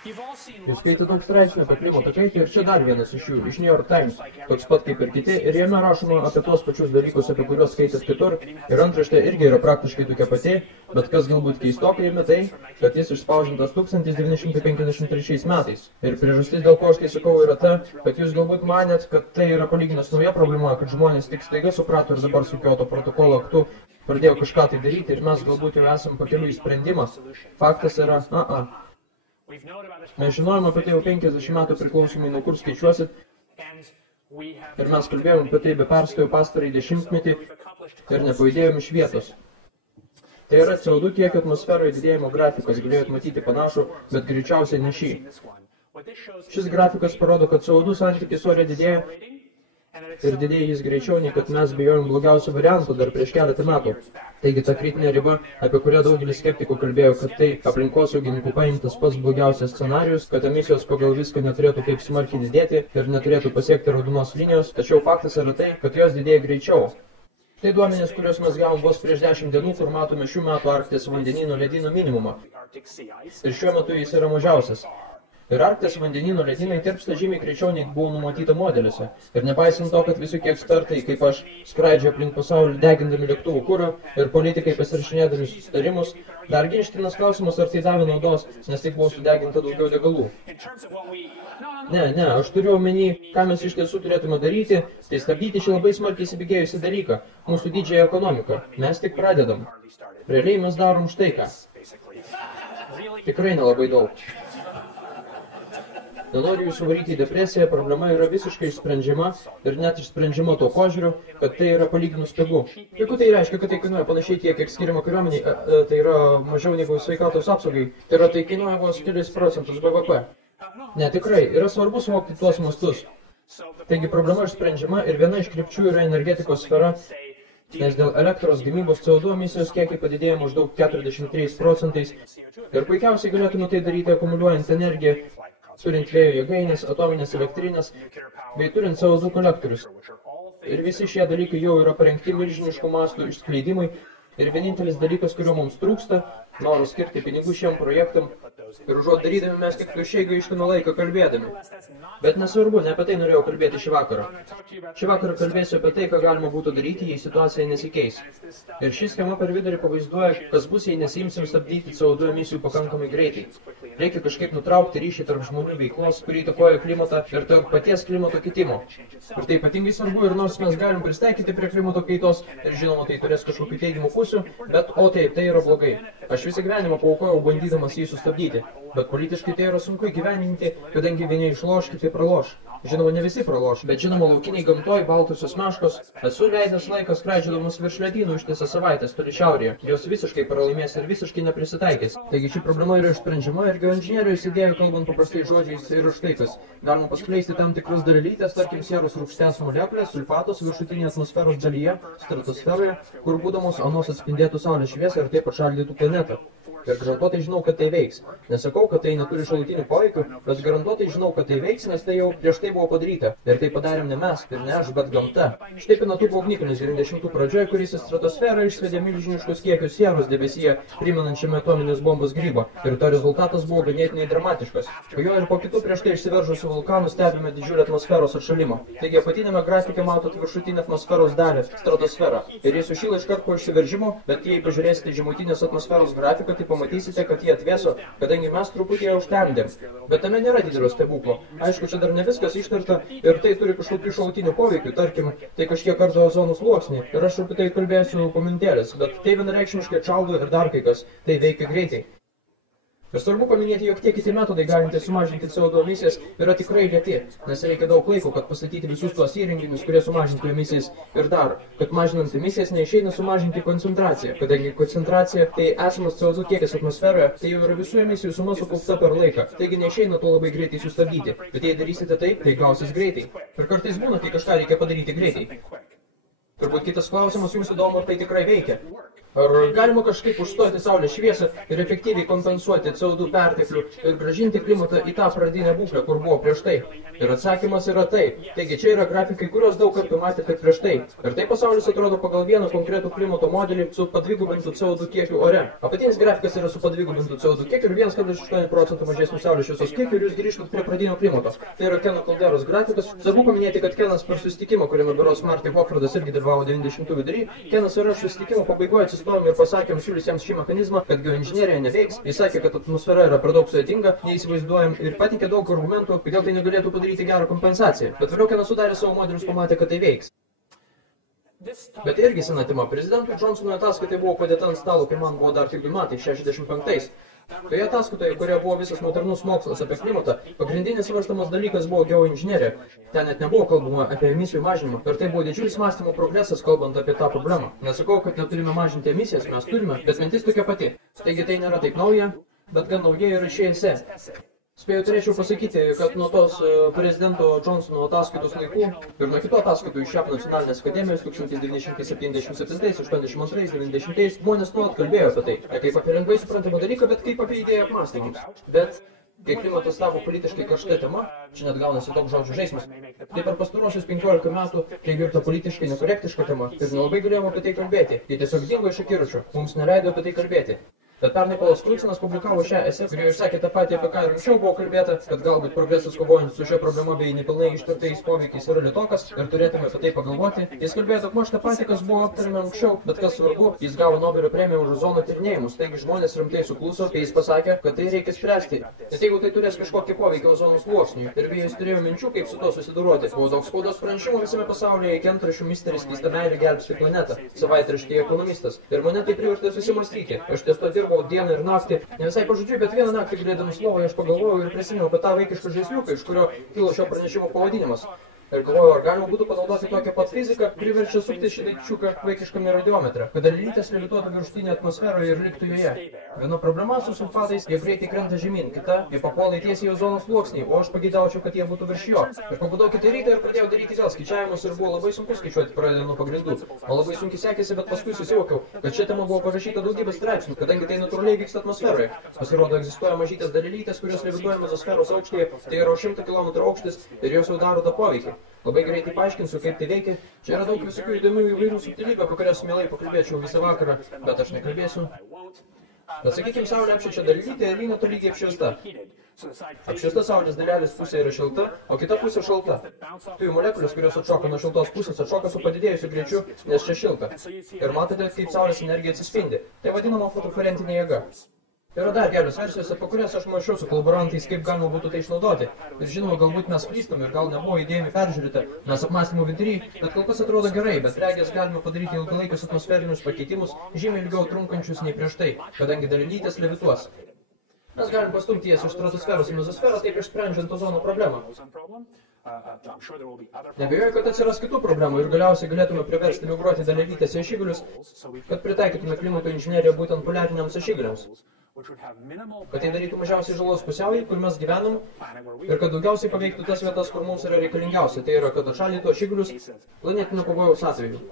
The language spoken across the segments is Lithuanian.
Jūs skaitėte daug straipsnių apie klimato kaitą ir čia dar vienas iš jų, iš New York Times, toks pat kaip ir kiti, ir jame rašoma apie tuos pačius dalykus, apie kuriuos skaitėt kitur, ir antraštė irgi yra praktiškai tokia pati, bet kas galbūt keistokai jame tai, kad jis išspausdintas 1953 metais. Ir priežastis, dėl ko aš tai sakau, yra ta, kad jūs galbūt manėt, kad tai yra palyginus nauja problema, kad žmonės tik staiga suprato ir dabar su Kioto protokolo aktu pradėjo kažką tai daryti ir mes galbūt jau esam pakeliui į sprendimą. Faktas yra, Mes žinojom apie tai jau 50 metų priklausomai nuo kur skaičiuosit ir mes kalbėjom apie tai be perstojo pastarąjį dešimtmetį ir nepajudėjom iš vietos. Tai yra CO2 kiekio atmosferoje didėjimo grafikas, galėjot matyti panašų, bet greičiausiai ne šį. Šis grafikas parodo, kad CO2 santykis ore didėja ir didėja jis greičiau, nei kad mes bijojom blogiausių variantų dar prieš keletą metų. Taigi ta kritinė riba, apie kurią daugelis skeptikų kalbėjo, kad tai aplinkosaugininkų paimtas pats blogiausias scenarijus, kad emisijos pagal viską neturėtų taip smarkiai didėti ir neturėtų pasiekti raudonos linijos, tačiau faktas yra tai, kad jos didėja greičiau. Tai duomenys, kuriuos mes gavom vos prieš 10 dienų, kur matome šių metų Arkties vandenyno ledynų minimumą. Ir šiuo metu jis yra mažiausias. Ir Arkties vandenyno ledynai tirpsta žymiai greičiau, nei buvo numatyta modeliuose. Ir nepaisant to, kad visokie ekspertai, kaip aš, skraidžia aplink pasaulį degindami lėktuvų kurą ir politikai pasirašinėdami susitarimus, dar ginčytinas klausimas, ar tai davė naudos, nes taip buvo sudeginta daugiau degalų. Ne, aš turiu omeny, ką mes iš tiesų turėtume daryti, tai stabdyti šį labai smarkiai įsibėgėjusią dalyką, mūsų didžiąją ekonomiką. Mes tik pradedam. Realiai mes darom štai ką. Tikrai nelabai daug. Nenoriu jūsų varyti į depresiją, problema yra visiškai išsprendžiama ir net išsprendžiama tuo požiūriu, kad tai yra palyginus pigu. Jeigu tai reiškia, kad tai kainuoja panašiai tiek, kiek skiriama kariuomeniai, tai yra mažiau negu sveikatos apsaugai, tai yra tai kainuoja vos 4% BVP. Ne, tikrai, yra svarbu suvokti tuos mastus. Taigi problema išsprendžiama ir viena iš krypčių yra energetikos sfera, nes dėl elektros gamybos CO2 emisijos kiekiai padidėja maždaug 43% ir puikiausiai galėtume tai daryti akumuliuojant energiją, turint vėjo jėgainės, atominės elektrinės, bei turint CO2 kolektorius. Ir visi šie dalykai jau yra parengti milžiniškų mastų išskleidimai ir vienintelis dalykas, kurio mums trūksta, noras skirti pinigų šiem projektam ir užuot darydami mes tik tuščiai gaištame laiką kalbėdami. Bet nesvarbu, ne apie tai norėjau kalbėti šį vakarą. Šį vakarą kalbėsiu apie tai, ką galima būtų daryti, jei situacija nesikeis. Ir ši schema per vidurį pavaizduoja, kas bus, jei nesiimsim stabdyti CO2 emisijų pakankamai greitai. Reikia kažkaip nutraukti ryšį tarp žmonių veiklos, kuri įtakoja klimatą ir tarp paties klimato kitimo. Ir tai ypatingai svarbu, ir nors mes galim pristaikyti prie klimato kaitos, ir žinoma, tai turės kažkokių teigiamų pusių, bet taip, tai yra blogai. Aš visą gyvenimą paaukojau bandydamas jį sustabdyti, bet politiškai tai yra sunku įgyveninti, kadangi vieni išloš, kiti praloš. Žinoma, ne visi praloš, bet žinoma, laukiniai gamtoj baltusios meškos. Esu leidęs laiką skraidžiodamas virš ledynų ištisą savaitės toli šiaurėje. Jos visiškai pralaimės ir visiškai neprisitaikys. Taigi ši problema yra išsprendžiama ir geoinžinieriaus idėja, kalbant paprastai žodžiais, yra štai kas. Galima paskleisti tam tikras dalelytes, tarkim sieros rūgšties molekulės, sulfatos viršutinėje atmosferos dalyje, stratosferoje, kur būdamos anos atspindėtų saulės šviesą ir taip atšaldytų planetą. Ir garantuotai žinau, kad tai veiks. Nesakau, kad tai neturi šalutinių poveikių, bet garantuotai žinau, kad tai veiks, nes tai jau prieš tai buvo padaryta. Ir tai padarėm ne mes, ir ne aš, bet gamta. Štai Pinatų ugnikalnis 90-ų pradžioje, kuris į stratosferą išsvedė milžiniškus kiekius sieros debesyje, primenančiame atominės bombos grybą. Ir to rezultatas buvo ganėtinai dramatiškas. Po jo ir po kitų prieš tai išsiveržusių vulkanų stebime didžiulį atmosferos atšalimą. Taigi apatinėme grafike matot viršutinę atmosferos dalį - stratosferą. Ir jis sušyla iškart po išsiveržimo, bet jei pažiūrėsite žemutinės atmosferos grafiką, tai pamatysite, kad jie atvėso, kadangi mes truputį ją užtemdėm. Bet tame nėra didelio stebuklo. Aišku, čia dar ne viskas ištarta ir tai turi kažkokių šalutinių poveikių, tarkim, tai kažkiek karto ozono sluoksnį. Ir aš apie tai kalbėsiu po minutėlės, bet tai vienareikšmiškai atšaldo ir dar kai kas. Tai veikia greitai. Ir svarbu paminėti, jog tie kiti metodai galintys sumažinti CO2 emisijas yra tikrai lėti, nes reikia daug laiko, kad pastatyti visus tuos įrenginius, kurie sumažintų emisijas ir dar, kad mažinant emisijas neišeina sumažinti koncentraciją, kadangi koncentracija tai esamas CO2 kiekis atmosferoje, tai jau yra visų emisijų suma sukaupta per laiką, taigi neišeina to labai greitai sustabdyti, bet jei darysite taip, tai gausis greitai. Ir kartais būna, kai kažką reikia padaryti greitai. Turbūt kitas klausimas jums įdomu, ar tai tikrai veikia. Ar galima kažkaip užstoti saulės šviesą ir efektyviai kompensuoti CO2 perteklių ir grąžinti klimatą į tą pradinę būklę, kur buvo prieš tai? Ir atsakymas yra taip. Taigi čia yra grafikai, kuriuos daug kartų matėte prieš tai. Ir tai pasaulis atrodo pagal vieną konkretų klimato modelį su padvigubintų CO2 kiekiu ore. Apatinis grafikas yra su padvigubintų CO2 kiekiu ir 1,8% mažesniu saulės šviesos kiekiu ir jūs grįžtat prie pradinio klimato. Tai yra Keno Kalderos grafikas. Svarbu paminėti, kad Kenas per susitikimą, kuriame berods Marty Hockfordas irgi dalyvavo 90-ųjų vidury, Kenas ir aš susitikimo pabaigoje atsistojom ir pasakėm, siūlysiems šį mechanizmą, kad geoinžinerija neveiks. Jis sakė, kad atmosfera yra per daug sudėtinga, neįsivaizduojam ir pateikė daug argumentų, kodėl tai negalėtų padaryti gerą kompensaciją. Bet vėliau Kenas sudarė savo modelius, pamatė, kad tai veiks. Bet tai irgi sena tema. Prezidentui Johnsonui ataskaitai buvo padėta ant stalo, kai man buvo dar tik 2 metai, 65-ais. Toje ataskaitoje, kurioje buvo visas modernus mokslas apie klimatą, pagrindinis svarstamas dalykas buvo geoinžinerija. Ten net nebuvo kalbama apie emisijų mažinimą. Ir tai buvo didžiulis mąstymo progresas, kalbant apie tą problemą. Nesakau, kad neturime mažinti emisijas, mes turime, bet mintis tokia pati. Taigi tai nėra taip nauja, bet gan nauja yra ši esė. Spėjau turėčiau pasakyti, kad nuo tos prezidento Johnsono ataskaitos laikų ir nuo kitų ataskaitų iš JAV nacionalinės akademijos 1977, 82, 90 žmonės nuolat kalbėjo apie tai. Ne kaip apie lengvai suprantamą dalyką, bet kaip apie idėją apmąstymus. Bet kai klimatas tapo politiškai karšta tema, čia net gaunasi toks žodžių žaismas, tai per pastarosius 15 metų tai virto politiškai nekorektiška tema ir nelabai galėjome apie tai kalbėti. Jie tiesiog dingo iš akiračio, mums neleido apie tai kalbėti. Bet pernai Polas Krucinas publikavo šią esė, kurioje išsakė tą patį, apie ką ir anksčiau buvo kalbėta, kad galbūt progresas kovojant su šia problema bei nepilnai ištirtais poveikiais yra lėtokas ir turėtume apie tai pagalvoti. Jis kalbėjo daugmaž tą patį, kas buvo aptariama anksčiau, bet kas svarbu, jis gavo Nobelio premiją už ozono tyrinėjimus, taigi žmonės rimtai sukluso, kai jis pasakė, kad tai reikia spręsti. Net jeigu tai turės kažkokį poveikį ozono sluoksniui ir jis turėjo minčių, kaip su to susidoroti. Buvo daug spaudos pranešimų visame pasaulyje, iki antraščių misteris keista meilė gelbsti planetą, savaitraštyje Ekonomistas. Ir mane tai privertė susimąstyti. Aš ties to dirbau dieną ir naktį, ne visai pažodžiui, bet vieną naktį gulėdamas lovoje aš pagalvojau ir prisiminiau apie tą vaikišką žaisliuką, iš kurio kilo šio pranešimo pavadinimas. Ir galvojau, ar galima būtų panaudoti tokią pat fiziką, kuri verčia sukti šį daikčiuką vaikiškame radiometre, kad dalelytės levituotų viršutinėje atmosferoje ir liktų joje. Viena problema su sulfatais, jie greitai krenta žemyn, kita, jie papuola tiesiai į ozono sluoksnį, o aš pageidaučiau, kad jie būtų virš jo. Ir pabudau kitą rytą ir pradėjau daryti vėl skaičiavimus ir buvo labai sunku skaičiuoti pradedant nuo pagrindų. O labai sunkiai sekėsi, bet paskui susivokiau, kad ši tema buvo parašyta daugybė straipsnių, kadangi tai natūraliai vyksta atmosferoje. Pasirodo, egzistuoja mažytės dalelytės, kurios levituoja mezosferos aukštyje, tai yra 100 km aukštis ir jos jau daro tą poveikį. Labai greitai paaiškinsiu, kaip tai veikia. Čia yra daug visokių įdomių įvairių subtilybių, apie kurias mielai pakalbėčiau visą vakarą, bet aš nekalbėsiu. Bet sakykime, saulė apšviečia dalelytę ir ji netolygiai apšviesta. Apšviesta saulės dalelės pusė yra šilta, o kita pusė šalta. Dujų molekulės, kurios atšoka nuo šiltos pusės, atšoka su padidėjusiu greičiu, nes čia šilta. Ir matote, kaip saulės energija atsispindi. Tai vadinama fotoforentinė jėga. Yra dar kelios versijos, apie kurias aš mąsčiau su kolaborantais, kaip galima būtų tai išnaudoti. Ir žinoma, galbūt mes klystam ir gal nebuvo įdėmiai peržiūrėta, mes apmąstymų vidury, bet kol kas atrodo gerai, bet regis galime padaryti ilgalaikius atmosferinius pakeitimus, žymiai ilgiau trunkančius nei prieš tai, kadangi dalelytės levituos. Mes galim pastumti jas iš stratosferos į mezosferą, taip išsprendžiant ozono problemą. Nebejoju, kad atsiras kitų problemų ir galiausiai galėtume priversti migruoti dalelytės į ašigalius, kad pritaikytume klimato inžineriją būtent poliariniams ašigaliams. Kad tai darytų mažiausiai žalos pusiaują, kur mes gyvenam, ir kad daugiausiai paveiktų tas vietas, kur mums yra reikalingiausia, tai yra, kad atšalytų ašigalius planetinio pavojaus atveju.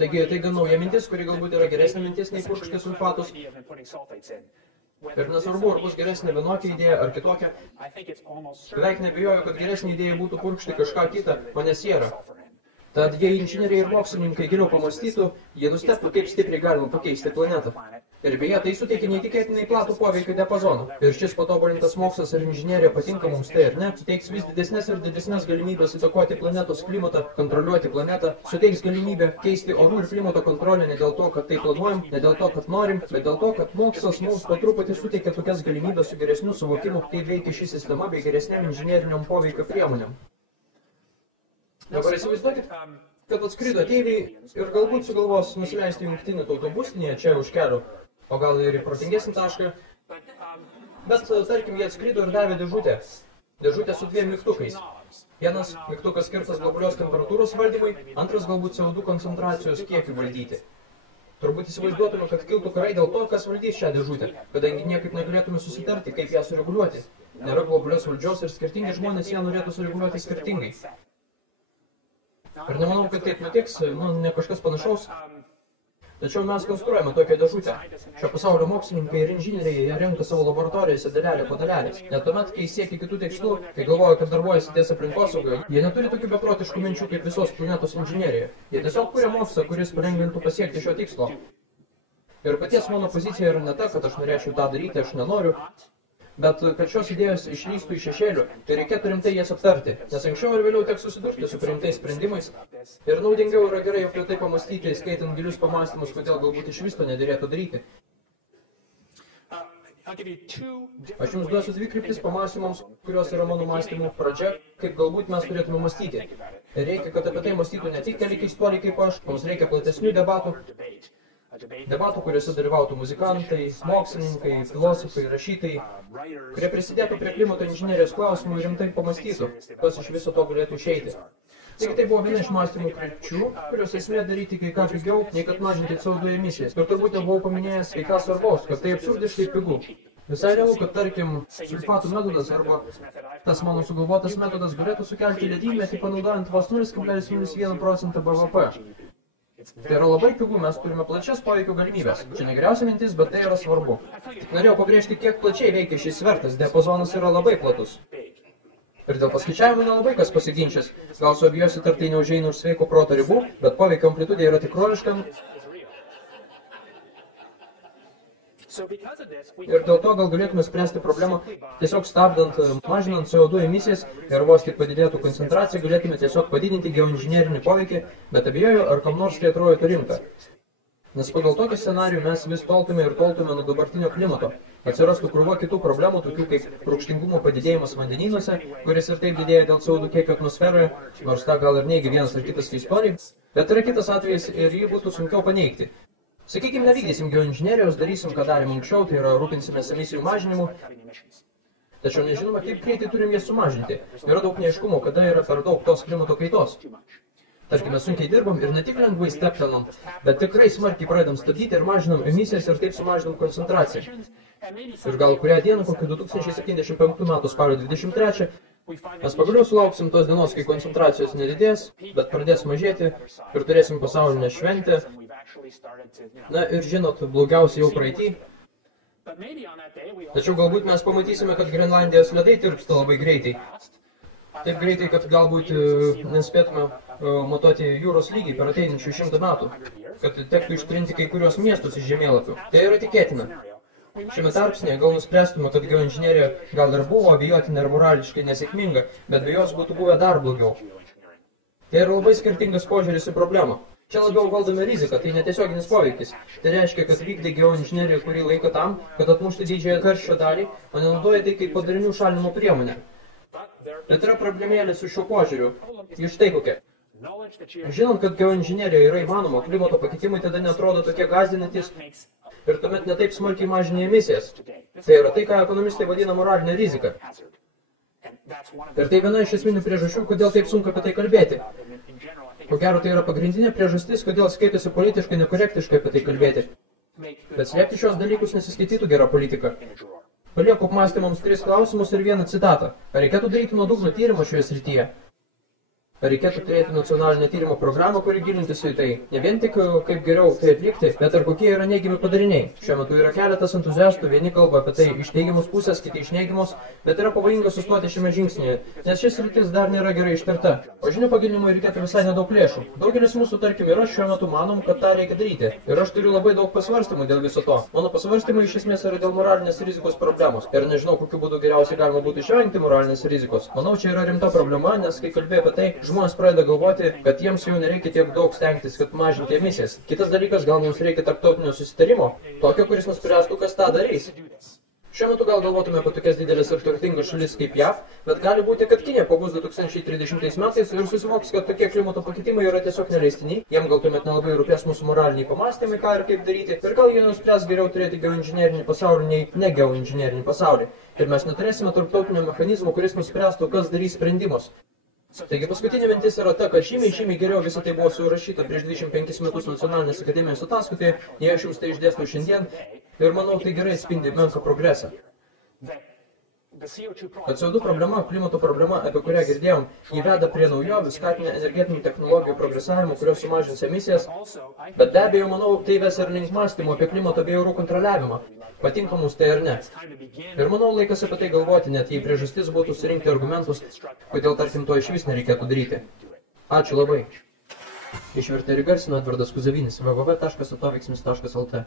Taigi tai gan nauja mintis, kuri galbūt yra geresnė mintis nei purkšti sulfatus. Ir nesvarbu, ar bus geresnė vienokia idėja ar kitokia. Beveik nebijoju, kad geresnė idėja būtų purkšti kažką kitą, o ne sierą. Tad jei inžinieriai ir mokslininkai geriau pamastytų, jie nustebtų, kaip stipriai galima pakeisti planetą. Ir beje, tai suteikia neįtikėtinai platų poveikį diapazoną. Ir šis patobulintas mokslas ir inžinerija patinka mums tai ir ne, suteiks vis didesnės ir didesnės galimybės įtakoti planetos klimatą, kontroliuoti planetą, suteiks galimybę keisti orų ir klimato kontrolę ne dėl to, kad tai planuojam, ne dėl to, kad norim, bet dėl to, kad mokslas mums po truputį suteikia tokias galimybės su geresniu suvokimu, kaip veikia ši sistema bei geresniam inžineriniam poveikio priemonėm. Dabar įsivaizduokit, kad atskrido ateiviai ir galbūt sugalvos nusileisti jungtinių tautų būstinėje čia už kelio, o gal ir į protingesnį tašką. Bet, tarkim, jie atskrido ir davė dėžutę. Dėžutę su 2 mygtukais. Vienas mygtukas skirtas globalios temperatūros valdymui, antras galbūt CO2 koncentracijos kiekiui valdyti. Turbūt įsivaizduotume, kad kiltų karai dėl to, kas valdys šią dėžutę, kadangi niekaip negalėtume susitarti, kaip ją sureguliuoti. Nėra globalios valdžios ir skirtingi žmonės ją norėtų sureguliuoti skirtingai. Ir nemanau, kad taip nutiks, ne kažkas panašaus. Tačiau mes konstruojame tokią dėžutę. Šio pasaulio mokslininkai ir inžinieriai ją renka savo laboratorijose dalelė po dalelės. Net tuomet, kai siekia kitų tikslų, kai galvoja, kad darbuojasi ties aplinkosaugoje, jie neturi tokių beprotiškų minčių kaip visos planetos inžinierijoje. Jie tiesiog kuria mokslą, kuris palengvintų pasiekti šio tikslo. Ir paties mano pozicija yra ne ta, kad aš norėčiau tą daryti, aš nenoriu. Bet kad šios idėjos išlystų iš šešėlių, tai reikėtų rimtai jas aptarti, nes anksčiau ar vėliau teks susidurti su priimtais sprendimais. Ir naudingiau yra gerai apie tai pamastyti, skaitant gilius pamastymus, kodėl galbūt iš viso nedėlėtų daryti. Aš jums duosiu dvi kryptis pamastymams, kurios yra mano mąstymų pradžia, kaip galbūt mes turėtume mąstyti. Reikia, kad apie tai mąstytų ne tik keli keistuoliai kaip aš, mums reikia platesnių debatų. Debatų, kuriuose dalyvautų muzikantai, mokslininkai, filosofai, rašytojai, kurie prisidėtų prie klimato inžinierijos klausimų ir rimtai pamastytų, kas iš viso to galėtų išeiti. Taigi tai buvo viena iš mąstymų krypčių, kurios esmė daryti kai ką pigiau, nei kad mažinti CO2 emisijas. Ir turbūt jau buvau paminėjęs kai ką svarbaus, kad tai absurdiškai pigu. Visai realu, kad tarkim, sulfatų metodas arba tas mano sugalvotas metodas galėtų sukelti ledynmetį panaudojant vos 0,01% BVP. Tai yra labai pigu, mes turime plačias poveikio galimybės. Čia negeriausia mintis, bet tai yra svarbu. Tik norėjau pabrėžti, kiek plačiai veikia šis svertas, diapazonas yra labai platus. Ir dėl paskaičiavimo nelabai kas pasiginčys. Gal suabijosit, ar tai neužeina už sveiko proto ribų, bet poveikio amplitudė yra tikroviška. Ir dėl to gal galėtume spręsti problemą tiesiog stabdant, mažinant CO2 emisijas ir vos tik padidėtų koncentracija, galėtume tiesiog padidinti geoinžinerinį poveikį, bet abejoju, ar kam nors tai atrodytų rimta. Nes pagal tokį scenarijų mes vis toltume ir toltume nuo dabartinio klimato. Atsirastų krūva kitų problemų, tokių kaip rūgštingumo padidėjimas vandenynuose, kuris ir taip didėja dėl CO2 kiekio atmosferoje, nors tą gal ir neigia vienas ar kitas keistuoliai, bet yra kitas atvejis ir jį būtų sunkiau paneigti. Sakykime, nevykdysim geoinžinerijos, darysim, ką darėm anksčiau, tai yra rūpinsimės emisijų mažinimu, tačiau nežinome, kaip greitai turim jas sumažinti. Yra daug neaiškumų, kada yra per daug tos klimato kaitos. Tarkime, sunkiai dirbam ir ne tik lengvai steptenom, bet tikrai smarkiai pradedam stabdyti ir mažinam emisijas ir taip sumažinam koncentraciją. Ir gal kurią dieną, kokiu 2075 metų spalio 23, mes pagaliau sulauksim tos dienos, kai koncentracijos nedidės, bet pradės mažėti ir turėsim pasaulinę šventę. Na ir žinot, blogiausia jau praeitį. Tačiau galbūt mes pamatysime, kad Grenlandijos ledai tirpsta labai greitai. Taip greitai, kad galbūt nespėtume matuoti jūros lygį per ateinančių 100 metų, kad tektų ištrinti kai kurios miestus iš žemėlapių. Tai yra tikėtina. Šiame tarpsnėje gal nuspręstume, kad geoinžinerija gal ir buvo abejotina ir morališkai nesėkminga, bet be jos būtų buvę dar blogiau. Tai yra labai skirtingas požiūris į problemą. Čia labiau valdome riziką, tai netiesioginis poveikis. Tai reiškia, kad vykdai geoinžineriją kurį laiką tam, kad atmušti didžiąją karščio dalį, o nenaudoja tai kaip padarinių šalinimo priemonę. Bet yra problemėlė su šiuo požiūriu. Iš tai kokia. Žinant, kad geoinžinerija yra įmanoma, klimato pakeitimai tada netrodo tokie gąsdinantys ir tuomet netaip smarkiai mažina emisijas. Tai yra tai, ką ekonomistai vadina moralinė rizika. Ir tai viena iš esminių priežasčių, kodėl taip sunku apie tai kalbėti. Ko gero, tai yra pagrindinė priežastis, kodėl skaitosi politiškai nekorektiškai apie tai kalbėti. Bet slėpti šios dalykus nesiskaitytų gera politika. Palieku apmąstymams 3 klausimus ir 1 citatą. Ar reikėtų daryti nuodugno tyrimo šioje srityje? Ar reikėtų turėti nacionalinę tyrimo programą, kuri gilintis į tai? Ne vien tik kaip geriau tai atlikti, bet ir kokie yra neigiami padariniai. Šiuo metu yra keletas entuziastų, vieni kalba apie tai iš teigiamos pusės, kiti iš neigiamos, bet yra pavojinga sustoti šiame žingsnyje, nes šis sritis dar nėra gerai ištirta. O žinių pagilinimui reikėtų visai nedaug lėšų. Daugelis mūsų, tarkim, ir aš šiuo metu manom, kad tą reikia daryti. Ir aš turiu labai daug pasvarstymų dėl viso to. Mano pasvarstymai iš esmės yra dėl moralinės rizikos problemos. Ir nežinau, kokiu būdu geriausiai galima būtų išvengti moralinės rizikos. Manau, čia yra rimta problema, nes kai kalbėjau apie tai, žmonės pradeda galvoti, kad jiems jau nereikia tiek daug stengtis, kad mažinti emisijas. Kitas dalykas, gal mums reikia tarptautinio susitarimo, tokio, kuris nuspręstų, kas tą darys. Šiuo metu gal galvotume apie tokias didelės ir turtingas šalis kaip JAV, bet gali būti, kad Kinija pabus 2030 metais ir susimoks, kad tokie klimato pakitimai yra tiesiog neleistini. Jiem gal tuomet nelabai rūpės mūsų moraliniai pamastymai, ką ir kaip daryti, ir gal jie nuspręs geriau turėti geoinžinerinį pasaulį nei negeoinžinerinį pasaulį. Ir mes neturėsime tarptautinio mechanizmo, kuris nuspręstų, kas darys sprendimus. Taigi paskutinė mintis yra ta, kad žymiai geriau visą tai buvo surašyta prieš 25 metus nacionalinės akademijos ataskaitoje, nei aš jums tai išdėstau šiandien, ir manau, tai gerai atspindi menką progresą. Kad CO2 problema, klimato problema, apie kurią girdėjom, įveda prie naujovių, skatina energetinių technologijų progresavimo, kurios sumažins emisijas, bet be abejo, manau, tai ves ir link mąstymo apie klimato bei orų kontroliavimą. Patinka mums tai ar ne. Ir manau, laikas apie tai galvoti, net jei priežastis būtų surinkti argumentus, kodėl, tarkim, to išvis nereikėtų daryti. Ačiū labai. Išvertė ir garsino Edvardas Kuzavinis, www.atoveiksmis.lt